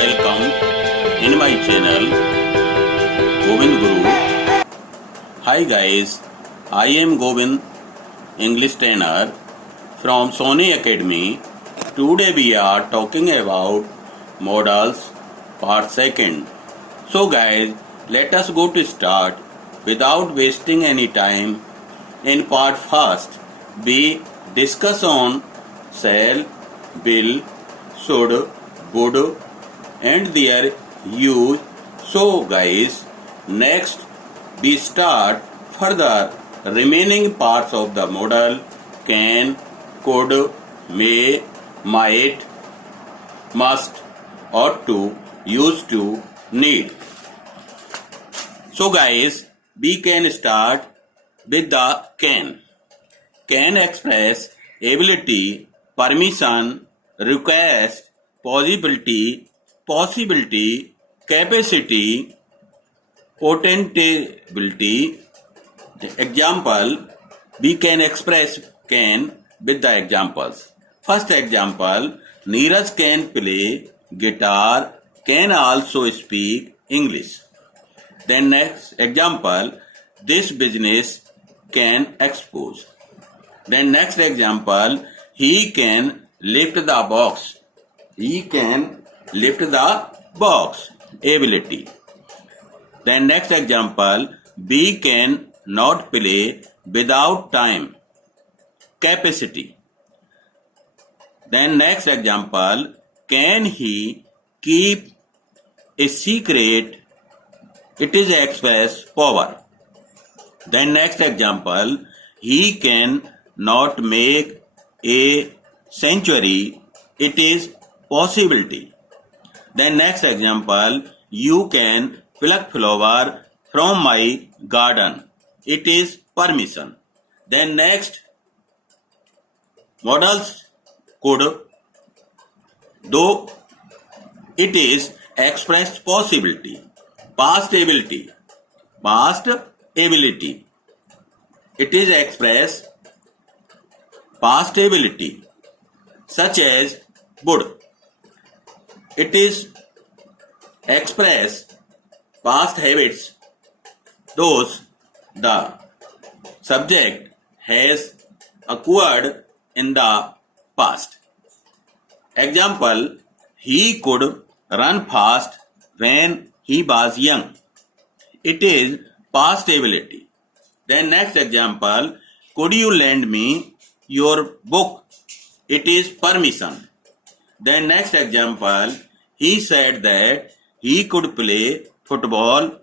welcome in my channel Govind Guru. Hi guys, I am Govind, English trainer from Sony Academy. Today we are talking about modals part 2nd. So guys, let us go to start without wasting any time. In part 1st, we discuss on shall, will, should, would and their use. So guys, next we start further remaining parts of the modal: can, could, may, might, must, ought to, used to, need. So guys, we can start with the can. Can express ability, permission, request, possibility, capacity, potentiality. Example, we can express can with the examples. First example, Neeraj can play guitar, can also speak English. Then next example, this business can expose. Then next example, he can lift the box. He can lift the box. Ability. Then next example, we can not play without time. Capacity. Then next example, can he keep a secret? It is express power. Then next example, he can not make a sanctuary. It is possibility. Then next example, you can pluck flower from my garden. It is permission. Then next, modals could, though it is expressed possibility. Past ability. Past ability. It is expressed past ability, such as would. It is express past habits, those the subject has acquired in the past. Example, he could run fast when he was young. It is past ability. Then next example, could you lend me your book? It is permission. Then next example, he said that he could play football.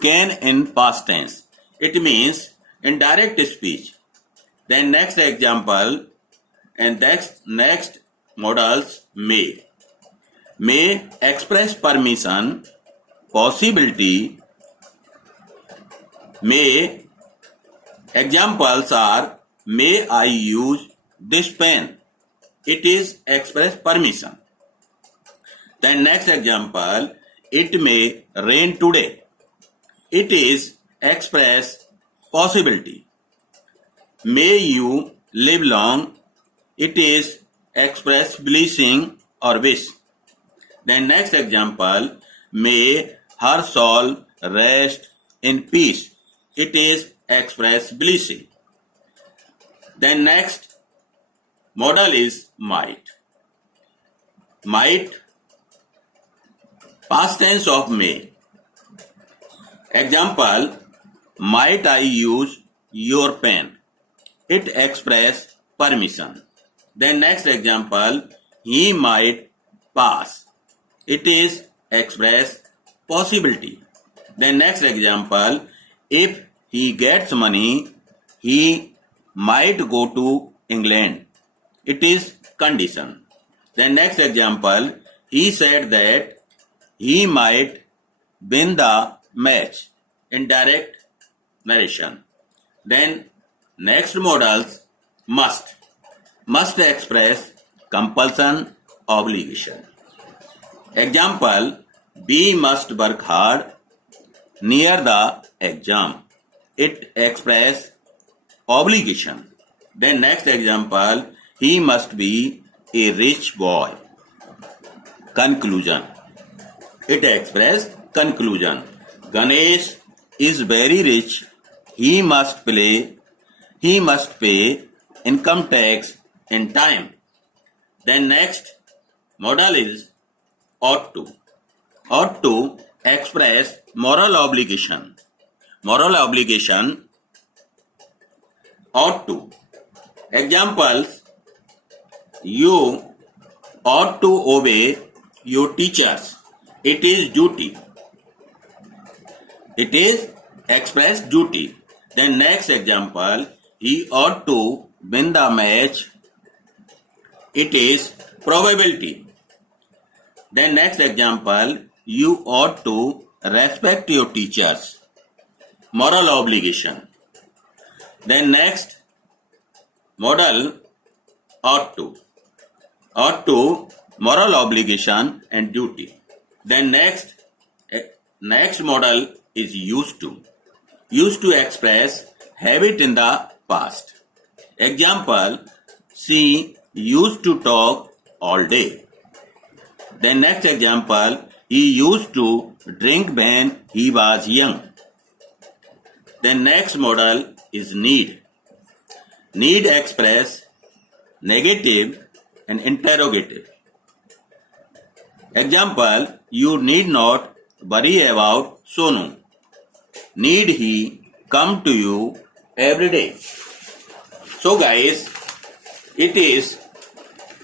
Can in past tense. It means indirect speech. Then next example and next modals may. May express permission, possibility. May examples are, may I use this pen? It is express permission. Then next example, it may rain today. It is express possibility. May you live long. It is express blessing or wish. Then next example, may her soul rest in peace. It is express blessing. Then next modal is might. Might, past tense of may. Example, might I use your pen? It express permission. Then next example, he might pass. It is express possibility. Then next example, if he gets money, he might go to England. It is condition. Then next example, he said that he might win the match. Indirect narration. Then next modals, must. Must express compulsion, obligation. Example, we must work hard near the exam. It express obligation. Then next example, he must be a rich boy. conclusion. It expresses conclusion. Ganesh is very rich. He must pay income tax in time. Then next modal is ought to. Ought to express moral obligation. Moral obligation ought to. Examples: you ought to obey your teachers. It is duty. It is express duty. Then next example: he ought to win the match. It is probability. Then next example: you ought to respect your teachers. Moral obligation. Then next modal ought to. Ought to, moral obligation and duty. Then next modal is used to. Used to express habit in the past. Example: she used to talk all day. Then next example: he used to drink when he was young. Then next modal is need. Need express negative and interrogative. Example: you need not worry about Sonu. Need he come to you every day? So guys,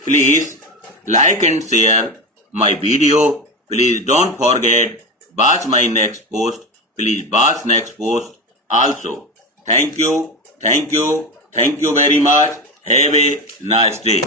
please like and share my video. Please don't forget, watch my next post. Please watch next post also. Thank you very much. Have a nice day.